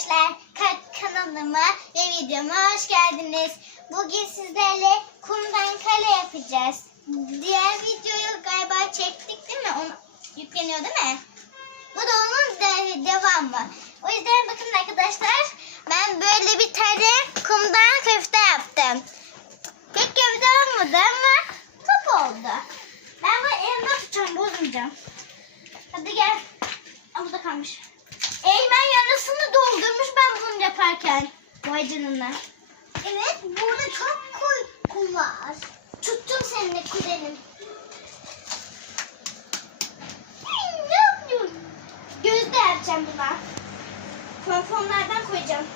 arkadaşlar. Ka- kanalıma ve videoma hoş geldiniz. Bugün sizlerle kumdan kale yapacağız. Diğer videoyu galiba çektik değil mi? Onu yükleniyor değil mi? Bu da onun de- devamı. O yüzden bakın arkadaşlar ben böyle bir tane kumdan köfte yaptım. Pek köfte olmadı ama top oldu. Ben bunu elimde tutacağım bozmayacağım. Hadi gel. Aa, burada kalmış. Eymen yarısını doldurmuş ben yaparken. Vay canına. Evet burada çok koy kum var. Tuttum seni de kuzenim. Ay, Ne yapıyorsun? Göz de yapacağım buna. Pomponlardan koyacağım.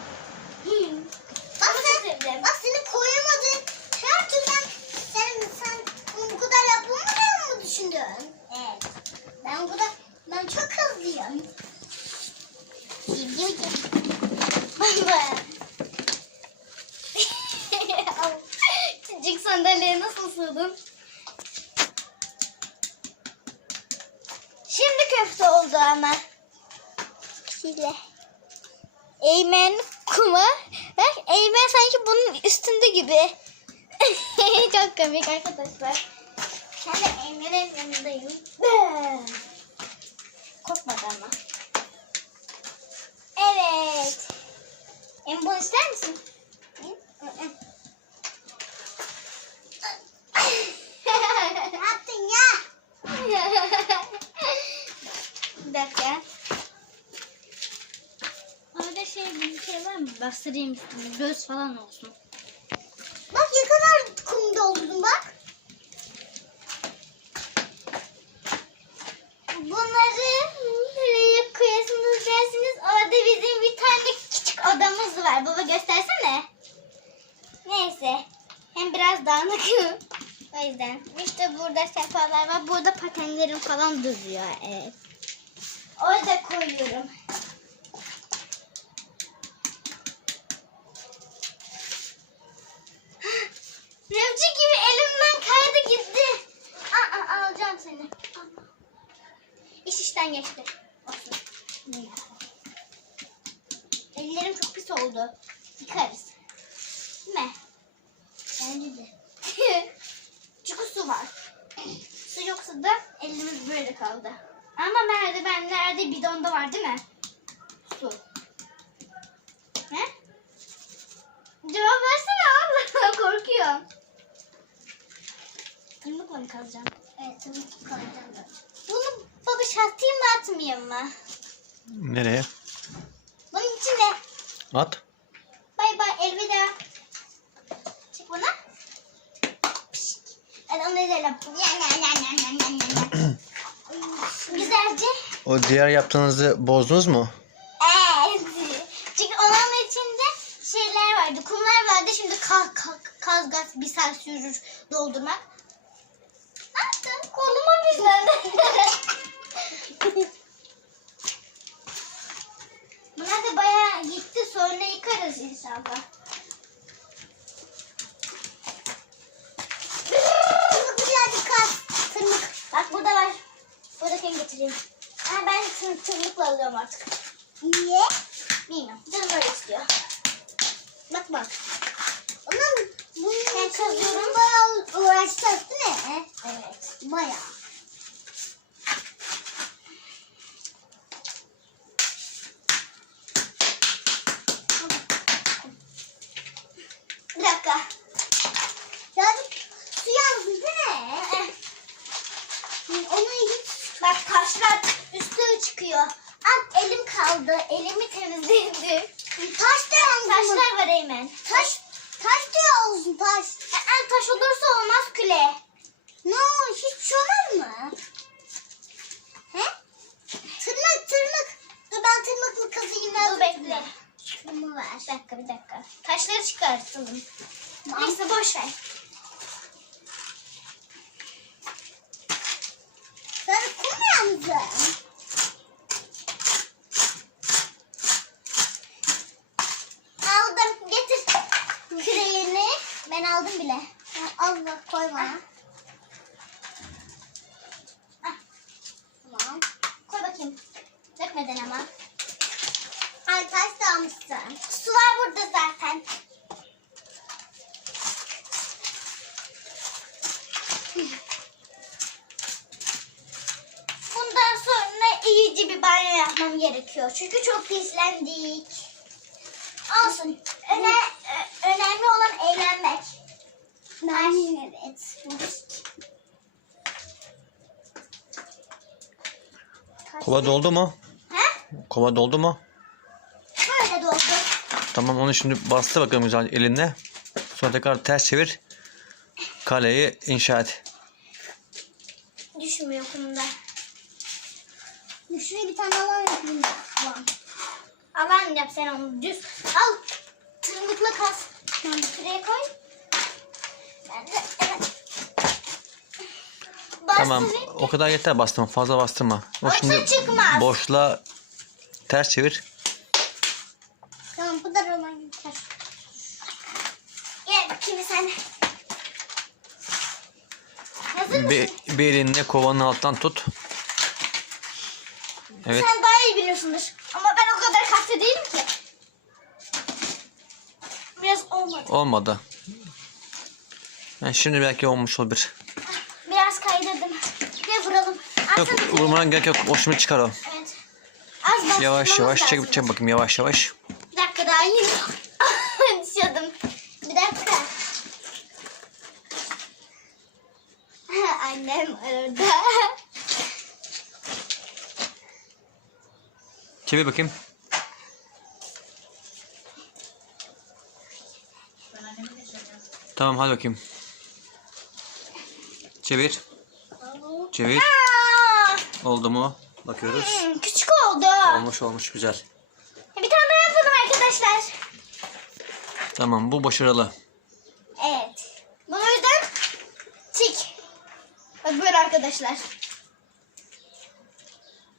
Bak sen, bak seni koyamadın. Her türlü sen, sen bunu bu kadar yapılmadığını mı düşündün? Evet. Ben bu kadar, ben çok hızlıyım. Baba. Çocuk sandalyeye nasıl sığdın? Şimdi köfte oldu ama. Şöyle. Eymen kuma. Bak Eymen sanki bunun üstünde gibi. Çok komik arkadaşlar. Ben de Eymen'in yanındayım. Korkmadı ama. Evet. Em bunu ister misin? ne yaptın ya? Bir dakika. Orada şey bir şey var mı? Bastırayım üstüne. Göz falan olsun. Bak ne kadar kum doldurdum bak. Bunları nereye koyasınız dersiniz. Orada bizim bir tane küçük odamız var. Baba göstersene. Neyse. Hem biraz dağınık. o yüzden. İşte burada sehpalar var. Burada patenlerim falan duruyor. Evet. Orada koyuyorum. Gibi elimden kaydı gitti. Aa, alacağım seni. İş işten geçti. Ellerim çok pis oldu. Yıkarız. Değil mi? Bence de. Çünkü su var. Su yoksa da elimiz böyle kaldı. Ama merdivenlerde bidonda var değil mi? Su. He? Cevap versene Tırmıkla mı kalacağım? Evet tırmıkla kalacağım da. Bunu baba atayım mı atmayayım mı? Nereye? Bunun içine. At. Bay bay elveda. Çık. Pişt. Ya, ya, ya, ya. Güzelce. O diğer yaptığınızı bozdunuz mu? Evet. Çünkü onun içinde şeyler vardı. Kumlar vardı. Şimdi kaz, kaz, kaz gaz bir saat sürür doldurmak. Yaptın? Koluma bizden. Bunlar da bayağı gitti. Sonra yıkarız inşallah. Birazcık kaz. Tırmık. Bak burada var. Buradakini getireyim. Ha, ben tır, tırmıkla alıyorum artık. Niye? Bilmiyorum. Canım öyle istiyor. Bak bak. Onun bunun kazıyorum. Bayağı uğraşacağız mi? Evet. Bayağı. Bir dakika. Birazcık su yazdı? Onu hiç... Bak taşlar üstüne çıkıyor. At elim kaldı. Elimi temizledim. Taş da Taşlar var Eymen. Taş, taş da olsun taş. Aa, taş olursa olmaz küle. Ne no, hiç şey olur mu? He? Tırnak tırnak. Dur ben tırmıklı kazıyım. Dur bekle. Ver. Bir dakika bir dakika. Taşları çıkartalım. Neyse boş ver. Sen kum yalnızım. Aldım. Getir küreğini. Ben aldım bile. Ha, Al bak koy bana. Ah. Tamam. Koy bakayım. Dökmeden ama. Taş da almışsın. Su var burada zaten. Bundan sonra iyice bir banyo yapmam gerekiyor. Çünkü çok pislendik. Olsun. Öne, önemli olan eğlenmek. Ben evet. Kova doldu mu? He? Kova doldu mu? Tamam onu şimdi bastı bakalım güzel elinle. Sonra tekrar ters çevir. Kaleyi inşa et. Düşmüyor kumda. Şuraya bir tane alan yapayım. Alan. Alan yap sen onu düz. Al. Tırmıkla kas. Şuraya koy. Ben de evet. Tamam Bastırayım. o kadar yeter bastırma fazla bastırma. O Yoksa şimdi çıkmaz. boşluğa ters çevir. Da roman yeter. Gel bakayım sen. Hazır mısın? Bir, elinle kovanın alttan tut. Evet. Sen daha iyi biliyorsundur. Ama ben o kadar kaslı değilim ki. Biraz olmadı. Olmadı. Yani şimdi belki olmuş olabilir. Biraz kaydırdım. Gel vuralım. Yok Aslında- vurmana gerek yok. O şimdi çıkar o. Evet. Az Yavaş yavaş çek, çek bakayım yavaş yavaş. Daha yeni düşüyordum. Bir dakika. Annem orada. Çevir bakayım. Tamam hadi bakayım. Çevir. Çevir. Oldu mu? Bakıyoruz. hmm, küçük oldu. Olmuş olmuş güzel. Bir tane daha yapalım arkadaşlar. Tamam bu başarılı. Evet. Bunu yüzden tik. Bak böyle arkadaşlar.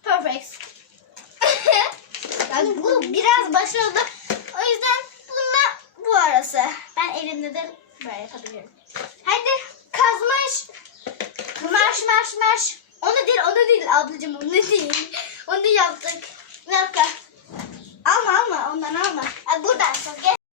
Perfect. yani bu biraz başarılı. O yüzden bununla bu arası. Ben elimde de böyle yapabilirim. Hadi kazmış. Marş marş marş. Onu değil onu değil ablacığım onu değil. Onu yaptık. Bir dakika. Alma alma ondan alma. Buradan sok gel.